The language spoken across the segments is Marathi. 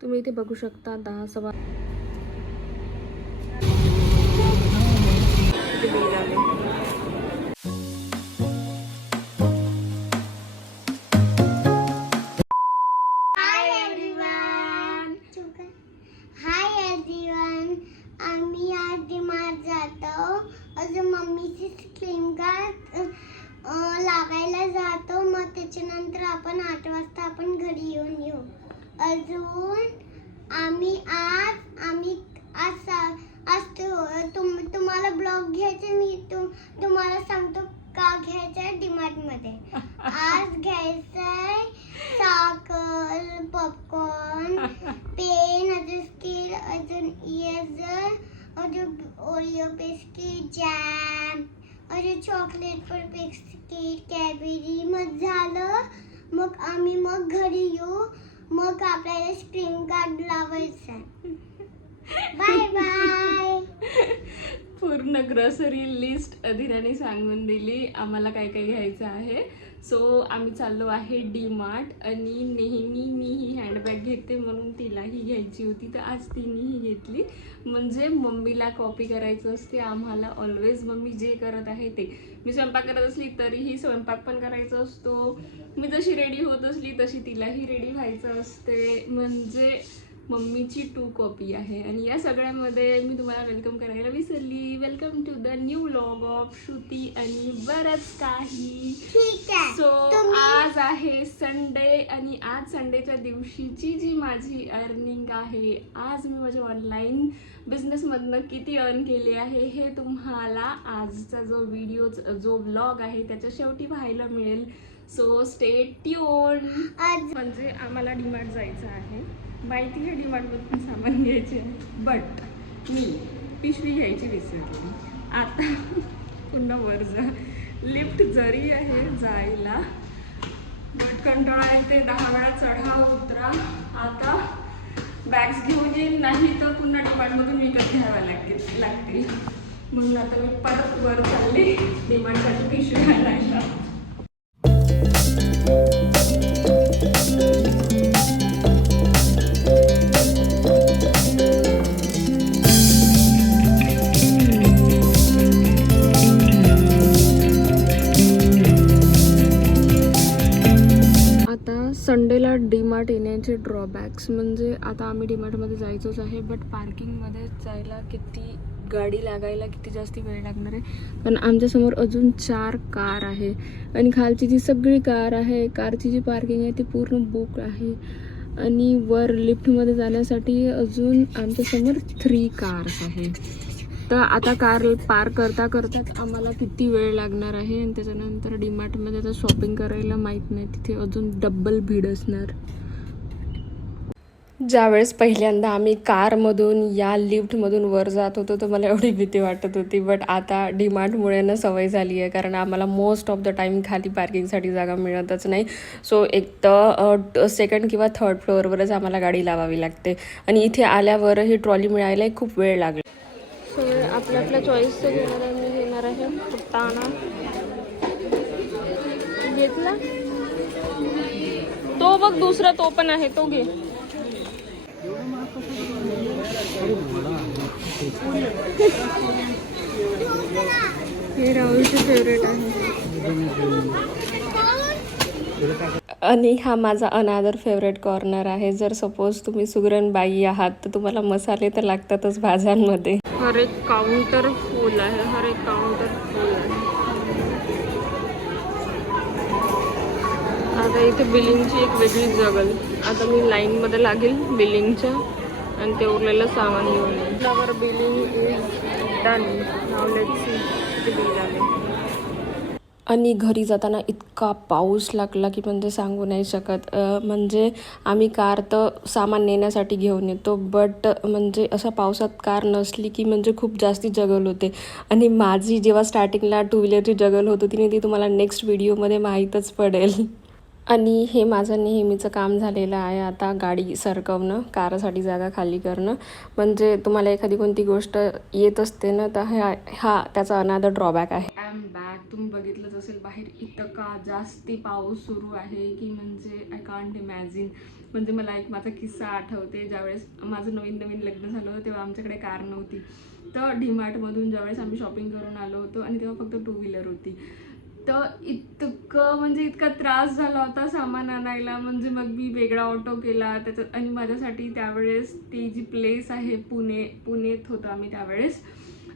तुम्ही इथे बघू शकता 10 सवा बिल आले. आम्ही आज डिमार्ट जातो. अजून मम्मीची स्क्रीन गार्ड लावायला जातो. मग त्याच्यानंतर आपण 8 वाजता आपण घरी येऊ. अजून आम्ही तुम्हाला ब्लॉग घ्यायचे. मी तुम्हाला सांगतो का घ्यायचंय. डिमार्ट मध्ये आज घ्यायचंय साखर, पॉपकॉर्न, पेन, अजून स्केल, अजून इरेजर, अजून ओरिओ बिस्किट, जॅम, अजून चॉकलेट पर बिस्किट, कॅडबरी. मग झालं. मग आम्ही घरी येऊ. मग आपल्याला स्क्रीन गार्ड लावायचं. Bye bye. पूर्ण ग्रॉसरी लिस्ट अधीराने सांगून दिली आम्हाला काय काय घ्यायचं आहे. सो आम्ही चाललो आहे डीमार्ट. आणि नेहमी मी ही हँडबॅग घेते म्हणून तिलाही घ्यायची होती, तर आज तिनेही घेतली. म्हणजे मम्मीला कॉपी करायचं असते आम्हाला ऑलवेज. मम्मी जे करत आहे ते, मी स्वयंपाक करत असली तरीही स्वयंपाक पण करायचा असतो. मी जशी रेडी होत असली तशी तिलाही रेडी व्हायचं असते. म्हणजे मम्मीची 2 कॉपी आहे. आणि या सगळ्यामध्ये मी तुम्हाला वेलकम करायला विसरली. Welcome to the new vlog of Shruti आणि बरंच काही. सो आज आहे संडे. आणि आज संडेच्या दिवशीची जी माझी अर्निंग आहे, आज मी माझ्या ऑनलाईन बिझनेसमधनं किती अर्न केले आहे हे तुम्हाला आजचा जो व्लॉग आहे त्याच्या शेवटी पाहायला मिळेल. So stay tune. म्हणजे आम्हाला डीमार्ट जायचं आहे. माहिती आहे डीमार्टमधून सामान घ्यायचे आहे, बट मी पिशवी घ्यायची विसरली. आता पुन्हा वर जा. लिफ्ट जरी आहे जायला, बट कंटाळा येते. 10 वेळा चढा उतरा. आता बॅग्स घेऊन येईल, नाही तर पुन्हा डीमार्टमधून विकत घ्याव्या लागतील. म्हणून आता मी परत वर चालली डीमार्टसाठी पिशवी आणायला. संडेला डीमार्ट येण्याचे ड्रॉबॅक्स म्हणजे आता आम्ही डीमार्टमध्ये जायचंच आहे, बट पार्किंगमध्ये जायला गाडी लागायला किती जास्ती वेळ लागणार आहे. पण आमच्यासमोर अजून 4 कार आहे आणि खालची जी सगळी कार आहे, कारची जी पार्किंग आहे ती पूर्ण बुक आहे. आणि वर लिफ्टमध्ये जाण्यासाठी अजून आमच्यासमोर 3 कार्स आहे. तर आता कार पार्क करताच आम्हाला किती वेळ लागणार आहे. आणि त्याच्यानंतर डीमार्टमध्ये आता शॉपिंग करायला माहीत नाही, तिथे अजून डबल भीड असणार. ज्यावेळेस पहिल्यांदा आम्ही कारमधून या लिफ्टमधून वर जात होतो तर मला एवढी भीती वाटत होती. बट आता डीमार्टमुळे ना सवय झाली आहे, कारण आम्हाला मोस्ट ऑफ द टाईम खाली पार्किंगसाठी जागा मिळतच नाही. सो एक तर 2nd किंवा 3rd फ्लोअरवरच आम्हाला गाडी लावावी लागते. आणि इथे आल्यावरही ट्रॉली मिळायला खूप वेळ लागला. सगळे आपल्या चॉईसचं घेणार आहे. मी घेणार आहे फुटाणा. घेतला तो बघ, दुसरा तो पण आहे, तो घे. हे राहुलचे फेवरेट आहे. आणि हा माझा अनादर फेवरेट कॉर्नर आहे. जर सपोज तुम्ही सुगरण बाई आहात तर तुम्हाला मसाले तर लागतातच भाज्यांमध्ये. हर एक काउंटर फुल आहे. आता इथे बिलिंगची एक वेगळी जगल. आता मी लाईनमध्ये लागेल बिलिंगच्या आणि ते उरलेलं सामान घेऊन येईल. त्यावर billing is done. Now let's see किती बिल आले. आणि घरी जाताना इतका पाऊस लागला की म्हणजे सांगू नाही शकत. म्हणजे आम्ही कार तर सामान नेण्यासाठी घेऊन येतो, बट म्हणजे अशा पावसात कार नसली की म्हणजे खूप जास्ती जगल होते. आणि माझी जेव्हा स्टार्टिंगला 2 व्हीलरची जगल होत होती ती तुम्हाला नेक्स्ट व्हिडिओमध्ये माहीतच पडेल. आणि हे माझं नेहमीचं काम झालेलं आहे आता गाडी सरकवणं, कारसाठी जागा खाली करणं. म्हणजे तुम्हाला एखादी कोणती गोष्ट येत असते ना, तर हा त्याचा अनादर ड्रॉबॅक आहे. I am back. तुम्ही बघितलंच असेल बाहेर इतका जास्ती पाऊस सुरू आहे की म्हणजे आय कांट इमॅजिन. म्हणजे मला एक माझा किस्सा आठवते. ज्यावेळेस माझं नवीन नवीन लग्न झालं होतं तेव्हा आमच्याकडे कार नव्हती. तर डीमार्टमधून ज्यावेळेस आम्ही शॉपिंग करून आलो होतो आणि तेव्हा फक्त 2 व्हीलर होती. तर इतका त्रास झाला होता सामान आणायला. म्हणजे मग मी वेगळा ऑटो केला त्याच्यात. आणि माझ्यासाठी त्यावेळेस ती जी प्लेस आहे पुणेत होतं आम्ही त्यावेळेस.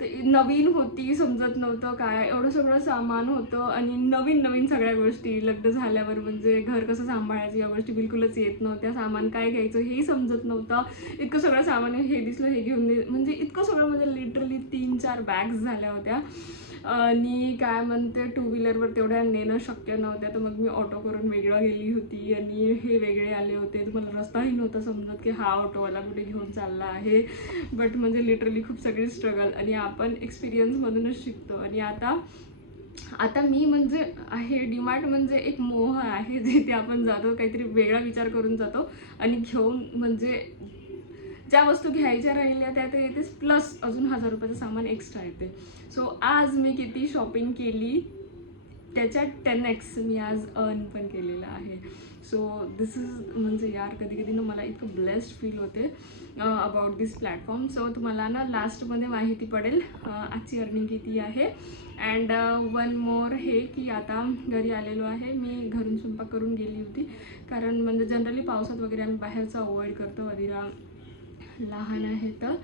तर नवीन होती, समजत नव्हतं काय, एवढं सगळं सामान होतं आणि नवीन सगळ्या गोष्टी. लग्न झाल्यावर म्हणजे घर कसं सांभाळायचं या गोष्टी बिलकुलच येत नव्हत्या. सामान काय घ्यायचं हेही समजत नव्हतं. इतकं सगळं सामान हे दिसलं हे घेऊन म्हणजे इतकं सगळं म्हणजे लिटरली 3-4 बॅग्स झाल्या होत्या. आणि काय म्हणते 2 व्हीलरवर तेवढ्या नेणं शक्य नव्हत्या. तर मग मी ऑटो करून वेगळं गेली होती आणि हे वेगळे आले होते. तर मला रस्ताही नव्हता समजत की हा ऑटोवाला कुठे घेऊन चालला आहे. बट म्हणजे लिटरली खूप सगळी स्ट्रगल. आणि आपण एक्सपिरियन्समधूनच शिकतो. आणि आता मी म्हणजे आहे डीमार्ट म्हणजे एक मोह आहे जिथे आपण जातो, काहीतरी वेगळा विचार करून जातो आणि घेऊन म्हणजे ज्या वस्तू घ्यायच्या राहिल्या त्या तर येतेच, प्लस अजून 1000 रुपयाचं सामान एक्स्ट्रा येते. सो आज मी किती शॉपिंग केली त्याच्या 10x मी आज अर्न पण केलेलं आहे. सो दिस इज म्हणजे यार कधी कधी ना मला इतकं ब्लेस्ड फील होते अबाउट दिस प्लॅटफॉर्म. सो तुम्हाला ना लास्टमध्ये माहिती पडेल आजची अर्निंग किती आहे. अँड वन मोर हे की आता घरी आलेलो आहे. मी घरून स्वयंपाक करून गेली होती कारण म्हणजे जनरली पावसात वगैरे आम्ही बाहेरचं अवॉइड करतो. अदिरा लहान आहे तर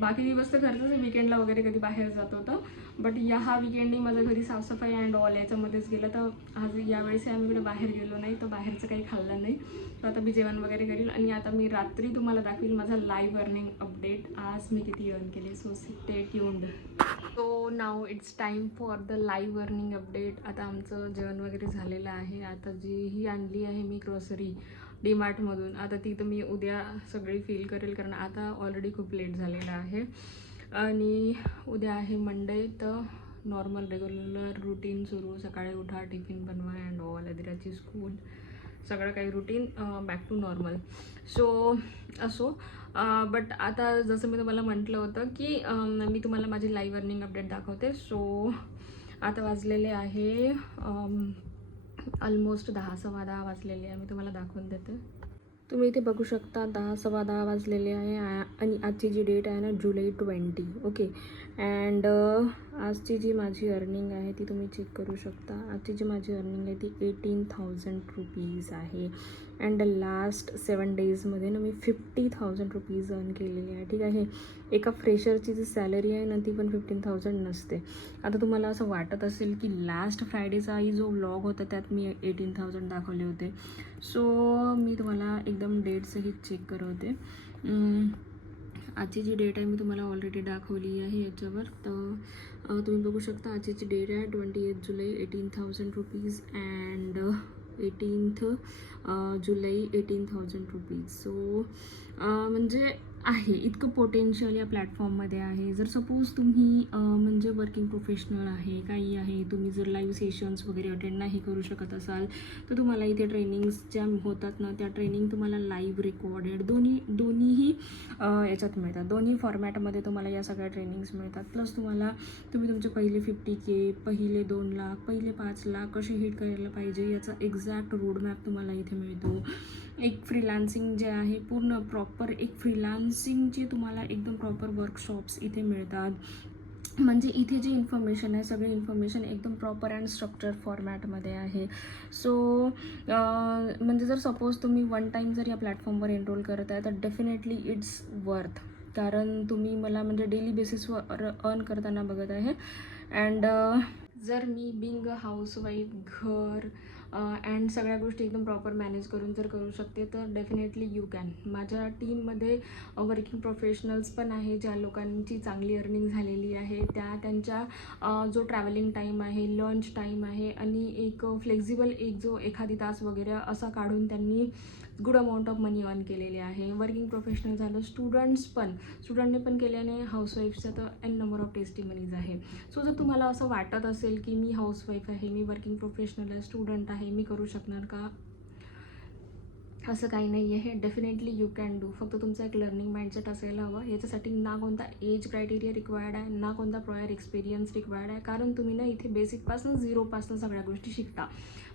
बाकी दिवस तर घरचंच, विकेंडला वगैरे कधी बाहेर जात होतं. बट ह्या विकेंडनी माझ्या घरी साफसफाई अँड ऑल याच्यामध्येच गेलं. तर आज यावेळेस आम्ही कुठे बाहेर गेलो नाही, तर बाहेरचं काही खाल्लं नाही. तर आता मी जेवण वगैरे करेल आणि आता मी रात्री तुम्हाला दाखवेल माझा लाईव्ह अर्निंग अपडेट. आज मी किती अर्न केले. So stay tuned. So now it's time for the live earning update. आता आमचं जेवण वगैरे झालेलं आहे. आता जी ही आणली आहे मी ग्रोसरी डीमार्टमधून, आता ती तर मी उद्या सगळी फील करेल कारण आता ऑलरेडी खूप लेट झालेलं आहे. आणि उद्या आहे मंडे. तर नॉर्मल रेग्युलर रुटीन सुरू. सकाळी उठा, टिफिन बनवा अँड ऑल, अदिराची स्कूल, सगळं काही routine back to normal. So असो. बट आता जसं मी तुम्हाला म्हटलं होतं की मी तुम्हाला माझी लाईव्ह अर्निंग अपडेट दाखवते. सो आता वाजलेले आहे ऑलमोस्ट 10-10:15 वाजलेले आहे. मी तुम्हाला दाखवून देते. तुम्ही इथे बघू शकता 10-10:15 वाजलेले आहे. आणि आजची जी डेट आहे ना जुलै 20. ओके. अँड आजची जी माझी अर्निंग आहे ती तुम्ही चेक करू शकता. आजची जी माझी अर्निंग आहे ती 18,000 रुपीज आहे. अँड लास्ट 7 डेजमध्ये ना मी 50,000 रुपीज अर्न केलेली आहे. ठीक आहे. एका फ्रेशरची जी सॅलरी आहे ना ती पण 15,000 नसते. आता तुम्हाला असं वाटत असेल की लास्ट फ्रायडेचाही जो व्लॉग होता त्यात मी 18,000 दाखवले होते. सो मी तुम्हाला एकदम डेटसहित चेक करवते. आजची जी डेट आहे मी तुम्हाला ऑलरेडी दाखवली आहे याच्यावर. तर तुम्ही बघू शकता आजची जी डेट आहे 28 जुलै 18,000 rupees and 18th July 18,000 rupees. So म्हणजे आहे इतकं पोटेन्शियल या प्लॅटफॉर्ममध्ये आहे. जर सपोज तुम्ही म्हणजे वर्किंग प्रोफेशनल आहे, काही आहे, तुम्ही जर लाईव्ह सेशन्स वगैरे अटेंड नाही करू शकत असाल तर तुम्हाला इथे ट्रेनिंग्स ज्या होतात ना त्या ट्रेनिंग तुम्हाला लाईव्ह रेकॉर्डेड दोन्हीही याच्यात मिळतात. दोन्ही फॉर्मॅटमध्ये तुम्हाला या सगळ्या ट्रेनिंग्स मिळतात. प्लस तुम्ही तुमचे पहिले 50K, पहिले 2 लाख, पहिले 5 लाख कसे हिट करायला पाहिजे याचा एक्झॅक्ट रोडमॅप तुम्हाला इथे मिळतो. एक फ्रीलान्सिंग जे आहे पूर्ण प्रॉपर एक फ्रीलान्सिंगचे तुम्हाला एकदम प्रॉपर वर्कशॉप्स इथे मिळतात. म्हणजे इथे जी इन्फॉर्मेशन आहे सगळी इन्फॉर्मेशन एकदम प्रॉपर अँड स्ट्रक्चर फॉर्मॅटमध्ये आहे. सो म्हणजे जर सपोज तुम्ही वन टाईम जर या प्लॅटफॉर्मवर एनरोल करत आहे तर डेफिनेटली इट्स वर्थ. कारण तुम्ही मला म्हणजे डेली बेसिसवर अर्न करताना बघत आहे. अँड जर मी बिंग हाऊसवाईफ घर अँड सगळ्या गोष्टी एकदम प्रॉपर मॅनेज करून जर करू शकते तर डेफिनेटली यू कॅन. माझ्या टीममध्ये वर्किंग प्रोफेशनल्स पण आहे ज्या लोकांची चांगली अर्निंग झालेली आहे. त्यांच्या जो ट्रॅव्हलिंग टाईम आहे, लंच टाईम आहे आणि एक फ्लेक्झिबल एक जो एखादी तास वगैरे असा काढून त्यांनी good amount of money earn केलेले आहे. वर्किंग प्रोफेशनल झालं, स्टुडंटने पण केल्याने हाऊसवाईफच्या तर एन नंबर ऑफ टेस्टिमनीज आहे. सो जर तुम्हाला असं वाटत असेल की मी हाऊसवाईफ आहे, मी वर्किंग प्रोफेशनल आहे, स्टुडंट आहे, मी करू शकणार का, असं काही नाही आहे. Definitely you can do. फक्त तुमचं एक लर्निंग माइंडसेट असायला हवं. याच्यासाठी ना कोणता एज क्रायटेरिया रिक्वायर्ड आहे, ना कोणता प्रायर एक्सपिरियन्स रिक्वायर्ड आहे, कारण तुम्ही ना इथे बेसिकपासून झिरोपासून सगळ्या गोष्टी शिकता,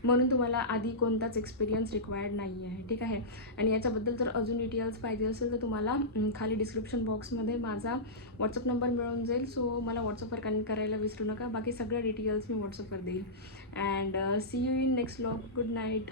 म्हणून तुम्हाला आधी कोणताच एक्सपिरियन्स रिक्वायर्ड नाही आहे. ठीक आहे. आणि याच्याबद्दल जर अजून डिटेल्स पाहिजे असेल तर तुम्हाला खाली डिस्क्रिप्शन बॉक्समध्ये माझा व्हॉट्सअप नंबर मिळून जाईल. सो मला व्हॉट्सअपवर कनेक्ट करायला विसरू नका. बाकी सगळ्या डिटेल्स मी व्हॉट्सअपवर देईल. And see you in next vlog. Good night.